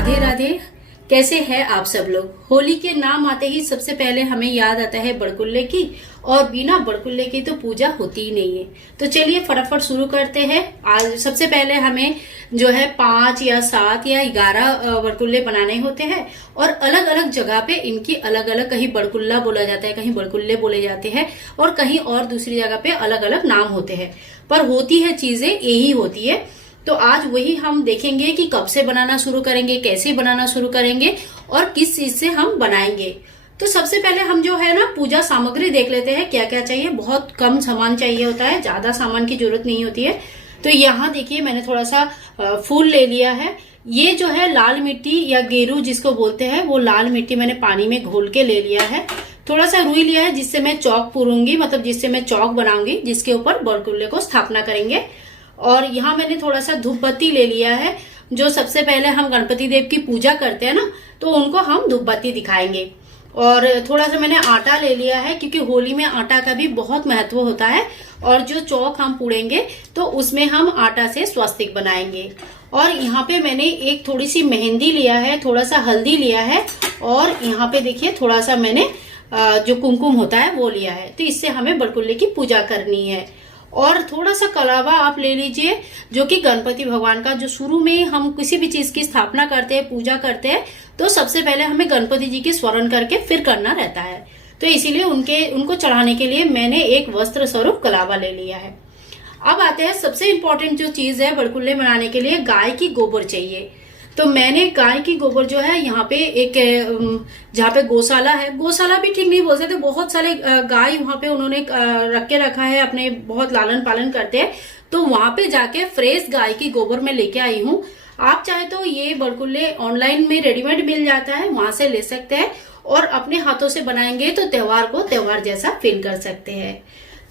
राधे राधे। कैसे हैं आप सब लोग। होली के नाम आते ही सबसे पहले हमें याद आता है बड़कुल्ले की, और बिना बड़कुल्ले की तो पूजा होती ही नहीं है। तो चलिए फटाफट शुरू करते हैं। आज सबसे पहले हमें जो है 5 या 7 या 11 बड़कुल्ले बनाने होते हैं, और अलग अलग जगह पे इनकी अलग अलग, कहीं बड़कुल्ला बोला जाता है, कहीं बड़कुल्ले बोले जाते हैं, और कहीं और दूसरी जगह पे अलग अलग नाम होते हैं, पर होती है चीजें यही होती है। तो आज वही हम देखेंगे कि कब से बनाना शुरू करेंगे, कैसे बनाना शुरू करेंगे और किस चीज से हम बनाएंगे। तो सबसे पहले हम जो है ना पूजा सामग्री देख लेते हैं क्या क्या चाहिए। बहुत कम सामान चाहिए होता है, ज्यादा सामान की जरूरत नहीं होती है। तो यहाँ देखिए मैंने थोड़ा सा फूल ले लिया है। ये जो है लाल मिट्टी या गेरू जिसको बोलते हैं, वो लाल मिट्टी मैंने पानी में घोल के ले लिया है। थोड़ा सा रुई लिया है जिससे मैं चौक पूरूंगी, मतलब जिससे मैं चौक बनाऊंगी, जिसके ऊपर बड़कुल्ले को स्थापना करेंगे। और यहाँ मैंने थोड़ा सा धूप बत्ती ले लिया है। जो सबसे पहले हम गणपति देव की पूजा करते हैं ना, तो उनको हम धूप बत्ती दिखाएंगे। और थोड़ा सा मैंने आटा ले लिया है, क्योंकि होली में आटा का भी बहुत महत्व होता है। और जो चौक हम पूड़ेंगे तो उसमें हम आटा से स्वस्तिक बनाएंगे। और यहाँ पे मैंने एक थोड़ी सी मेहंदी लिया है, थोड़ा सा हल्दी लिया है, और यहाँ पे देखिए थोड़ा सा मैंने जो कुमकुम होता है वो लिया है। तो इससे हमें बड़कुल्ले की पूजा करनी है। और थोड़ा सा कलावा आप ले लीजिए, जो कि गणपति भगवान का, जो शुरू में हम किसी भी चीज की स्थापना करते हैं, पूजा करते हैं, तो सबसे पहले हमें गणपति जी की स्मरण करके फिर करना रहता है। तो इसीलिए उनको चढ़ाने के लिए मैंने एक वस्त्र स्वरूप कलावा ले लिया है। अब आते हैं सबसे इम्पोर्टेंट जो चीज है बड़कुल्ले बनाने के लिए, गाय की गोबर चाहिए। तो मैंने गाय की गोबर जो है यहाँ पे एक, जहाँ पे गौशाला है, गौशाला भी ठीक नहीं बोल सकते, बहुत सारे गाय वहां पे उन्होंने रख के रखा है, अपने बहुत लालन पालन करते हैं। तो वहां पे जाके फ्रेश गाय की गोबर मैं लेके आई हूँ। आप चाहे तो ये बड़कुल्ले ऑनलाइन में रेडीमेड मिल जाता है, वहां से ले सकते हैं, और अपने हाथों से बनाएंगे तो त्योहार को त्योहार जैसा फील कर सकते हैं।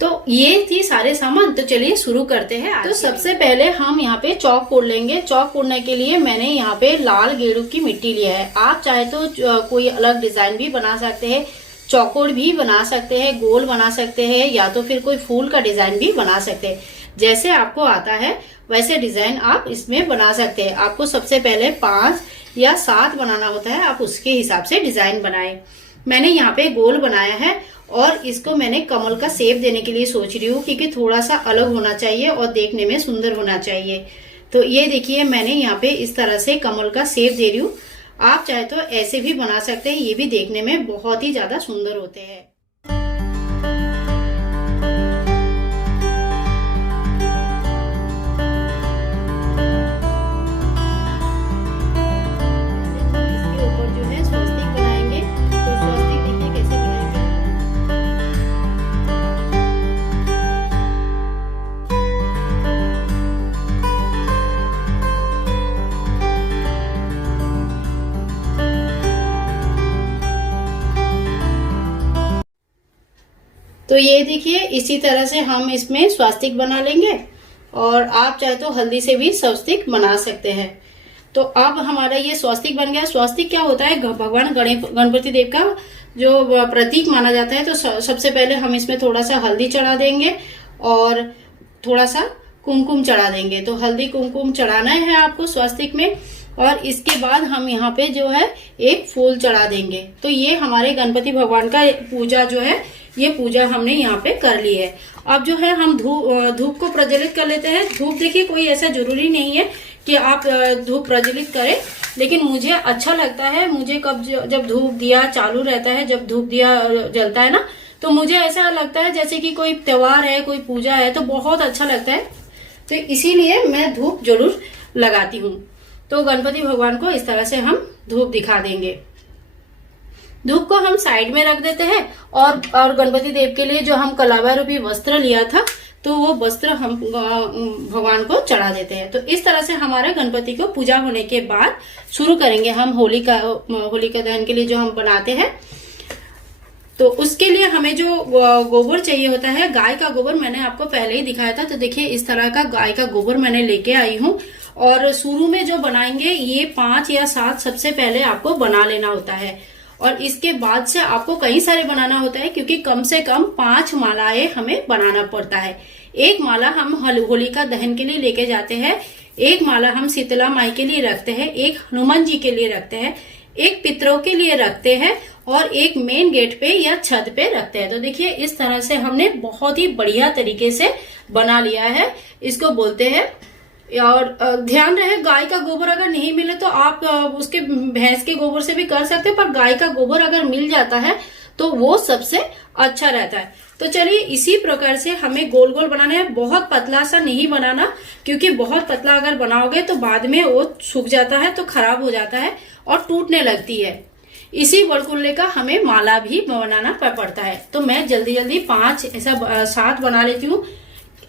तो ये थी सारे सामान। तो चलिए शुरू करते हैं। तो सबसे पहले हम यहाँ पे चौक पोड़ लेंगे। चौक पोड़ने के लिए मैंने यहाँ पे लाल गेरू की मिट्टी लिया है। आप चाहे तो कोई अलग डिजाइन भी बना सकते हैं, चौकोर भी बना सकते हैं, गोल बना सकते हैं, या तो फिर कोई फूल का डिजाइन भी बना सकते हैं। जैसे आपको आता है वैसे डिजाइन आप इसमें बना सकते हैं। आपको सबसे पहले 5 या 7 बनाना होता है, आप उसके हिसाब से डिजाइन बनाए। मैंने यहाँ पे गोल बनाया है, और इसको मैंने कमल का शेप देने के लिए सोच रही हूँ, क्योंकि थोड़ा सा अलग होना चाहिए और देखने में सुंदर होना चाहिए। तो ये देखिए मैंने यहाँ पे इस तरह से कमल का शेप दे रही हूँ। आप चाहे तो ऐसे भी बना सकते हैं, ये भी देखने में बहुत ही ज्यादा सुंदर होते हैं। तो ये देखिए इसी तरह से हम इसमें स्वास्तिक बना लेंगे, और आप चाहे तो हल्दी से भी स्वास्तिक बना सकते हैं। तो अब हमारा ये स्वास्तिक बन गया। स्वास्तिक क्या होता है, भगवान गणपति देव का जो प्रतीक माना जाता है। तो सबसे पहले हम इसमें थोड़ा सा हल्दी चढ़ा देंगे और थोड़ा सा कुमकुम चढ़ा देंगे। तो हल्दी कुमकुम चढ़ाना है आपको स्वास्तिक में, और इसके बाद हम यहाँ पे जो है एक फूल चढ़ा देंगे। तो ये हमारे गणपति भगवान का पूजा जो है, ये पूजा हमने यहाँ पे कर ली है। अब जो है हम धूप को प्रज्वलित कर लेते हैं। धूप देखिए कोई ऐसा जरूरी नहीं है कि आप धूप प्रज्वलित करें, लेकिन मुझे अच्छा लगता है। मुझे जब धूप दिया चालू रहता है, जब धूप दिया जलता है ना, तो मुझे ऐसा लगता है जैसे कि कोई त्योहार है, कोई पूजा है, तो बहुत अच्छा लगता है। तो इसीलिए मैं धूप जरूर लगाती हूँ। तो गणपति भगवान को इस तरह से हम धूप दिखा देंगे। धूप को हम साइड में रख देते हैं, और गणपति देव के लिए जो हम कलावा रूपी वस्त्र लिया था, तो वो वस्त्र हम भगवान को चढ़ा देते हैं। तो इस तरह से हमारे गणपति को पूजा होने के बाद शुरू करेंगे हम होली का दहन के लिए जो हम बनाते हैं। तो उसके लिए हमें जो गोबर चाहिए होता है, गाय का गोबर मैंने आपको पहले ही दिखाया था। तो देखिए इस तरह का गाय का गोबर मैंने लेके आई हूँ। और शुरू में जो बनाएंगे ये 5 या 7 सबसे पहले आपको बना लेना होता है, और इसके बाद से आपको कई सारे बनाना होता है, क्योंकि कम से कम 5 मालाएं हमें बनाना पड़ता है। एक माला हम होलिका दहन के लिए लेके जाते हैं, एक माला हम शीतला माई के लिए रखते हैं, एक हनुमान जी के लिए रखते हैं, एक पितरों के लिए रखते हैं और एक मेन गेट पे या छत पे रखते हैं। तो देखिए इस तरह से हमने बहुत ही बढ़िया तरीके से बना लिया है, इसको बोलते हैं। और ध्यान रहे गाय का गोबर अगर नहीं मिले तो आप उसके भैंस के गोबर से भी कर सकते हैं, पर गाय का गोबर अगर मिल जाता है तो वो सबसे अच्छा रहता है। तो चलिए इसी प्रकार से हमें गोल गोल बनाना है, बहुत पतला सा नहीं बनाना, क्योंकि बहुत पतला अगर बनाओगे तो बाद में वो सूख जाता है तो खराब हो जाता है और टूटने लगती है। इसी बड़कुल्ले का हमें माला भी बनाना पड़ता है। तो मैं जल्दी जल्दी 5 ऐसा 7 बना लेती हूँ।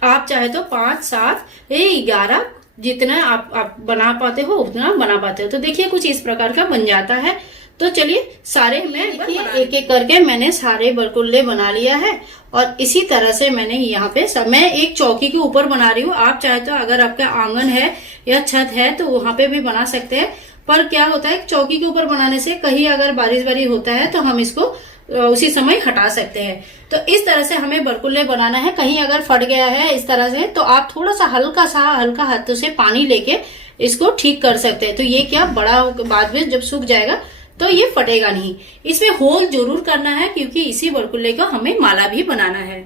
आप चाहे तो 5, 7, 11 जितना आप बना पाते हो उतना बना पाते हो। तो देखिए कुछ इस प्रकार का बन जाता है। तो चलिए सारे मैं एक एक करके मैंने सारे बड़कुल्ले बना लिया है। और इसी तरह से मैंने यहाँ पे मैं एक चौकी के ऊपर बना रही हूँ। आप चाहे तो अगर आपका आंगन है या छत है तो वहां पे भी बना सकते हैं, पर क्या होता है चौकी के ऊपर बनाने से कहीं अगर बारिश बारिश होता है तो हम इसको उसी समय हटा सकते हैं। तो इस तरह से हमें बड़कुल्ले बनाना है। कहीं अगर फट गया है इस तरह से तो आप थोड़ा सा हल्का हाथों से पानी लेके इसको ठीक कर सकते हैं। तो ये क्या बड़ा बाद में जब सूख जाएगा तो ये फटेगा नहीं। इसमें होल जरूर करना है क्योंकि इसी बड़कुल्ले को हमें माला भी बनाना है।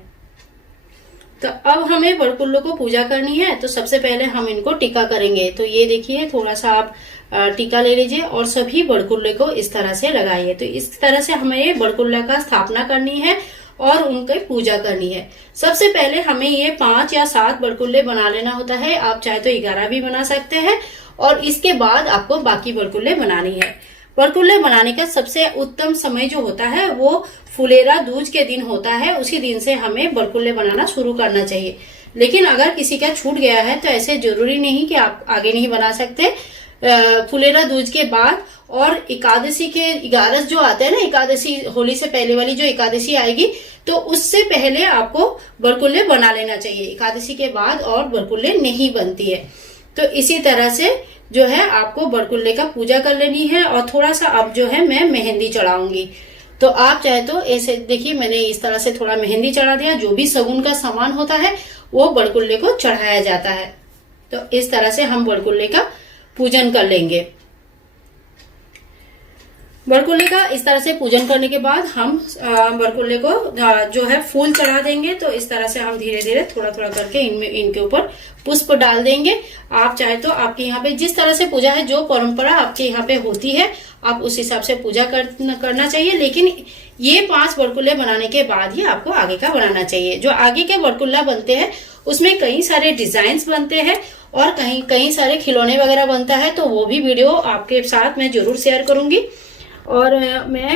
तो अब हमें बड़कुल्लों को पूजा करनी है। तो सबसे पहले हम इनको टीका करेंगे। तो ये देखिए थोड़ा सा आप टीका ले लीजिए और सभी बड़कुल्ले को इस तरह से लगाइए। तो इस तरह से हमें बड़कुल्ला का स्थापना करनी है और उनकी पूजा करनी है। सबसे पहले हमें ये 5 या 7 बड़कुल्ले बना लेना होता है। आप चाहे तो 11 भी बना सकते हैं और इसके बाद आपको बाकी बड़कुल्ले बनानी है। बड़कुल्ले बनाने का सबसे उत्तम समय जो होता है वो फुलेरा दूज के दिन होता है। उसी दिन से हमें बड़कुल्ले बनाना शुरू करना चाहिए। लेकिन अगर किसी का छूट गया है तो ऐसे जरूरी नहीं कि आप आगे नहीं बना सकते। फुलेरा दूज के बाद और एकादशी के 11 जो आते हैं ना, एकादशी होली से पहले वाली जो एकादशी आएगी तो उससे पहले आपको बड़कुल्ले बना लेना चाहिए। एकादशी के बाद और बड़कुल्ले नहीं बनती है। तो इसी तरह से जो है आपको बड़कुल्ले का पूजा कर लेनी है। और थोड़ा सा अब जो है मैं मेहंदी चढ़ाऊंगी। तो आप चाहे तो ऐसे देखिए मैंने इस तरह से थोड़ा मेहंदी चढ़ा दिया। जो भी शगुन का सामान होता है वो बड़कुल्ले को चढ़ाया जाता है। तो इस तरह से हम बड़कुल्ले का पूजन कर लेंगे। बड़कुल्ले का इस तरह से पूजन करने के बाद हम बड़कुल्ले को जो है फूल चढ़ा देंगे। तो इस तरह से हम धीरे धीरे थोड़ा थोड़ा करके इनके ऊपर पुष्प डाल देंगे। आप चाहे तो आपके यहाँ पे जिस तरह से पूजा है, जो परंपरा आपके यहाँ पे होती है, आप उस हिसाब से पूजा करना चाहिए। लेकिन ये 5 बड़कुल्ले बनाने के बाद ही आपको आगे का बनाना चाहिए। जो आगे के बड़कुल्ला बनते हैं उसमें कई सारे डिजाइन्स बनते हैं और कई सारे खिलौने वगैरह बनता है। तो वो भी वीडियो आपके साथ मैं जरूर शेयर करूंगी। और मैं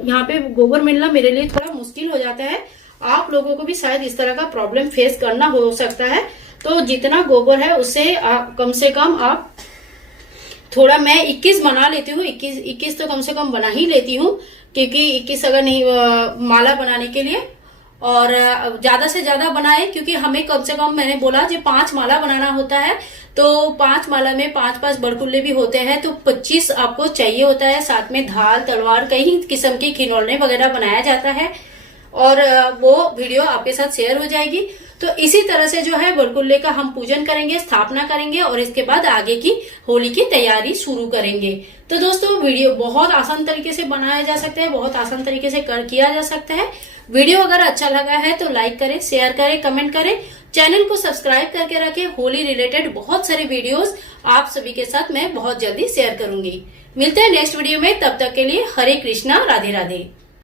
यहाँ पे गोबर मिलना मेरे लिए थोड़ा मुश्किल हो जाता है। आप लोगों को भी शायद इस तरह का प्रॉब्लम फेस करना हो सकता है। तो जितना गोबर है उससे कम से कम आप थोड़ा, मैं 21 बना लेती हूँ। 21 तो कम से कम बना ही लेती हूँ, क्योंकि 21 अगर नहीं माला बनाने के लिए, और ज्यादा से ज्यादा बनाए क्योंकि हमें कम से कम मैंने बोला जो 5 माला बनाना होता है। तो 5 माला में 5-5 बड़कुल्ले भी होते हैं तो 25 आपको चाहिए होता है। साथ में धाल तलवार कई किस्म के खिलौने वगैरह बनाया जाता है और वो वीडियो आपके साथ शेयर हो जाएगी। तो इसी तरह से जो है बड़कुल्ले का हम पूजन करेंगे, स्थापना करेंगे और इसके बाद आगे की होली की तैयारी शुरू करेंगे। तो दोस्तों वीडियो बहुत आसान तरीके से बनाया जा सकता है, बहुत आसान तरीके से किया जा सकता है। वीडियो अगर अच्छा लगा है तो लाइक करें, शेयर करें, कमेंट करें, चैनल को सब्सक्राइब करके रखें। होली रिलेटेड बहुत सारे वीडियोस आप सभी के साथ मैं बहुत जल्दी शेयर करूंगी। मिलते हैं नेक्स्ट वीडियो में, तब तक के लिए हरे कृष्णा, राधे राधे।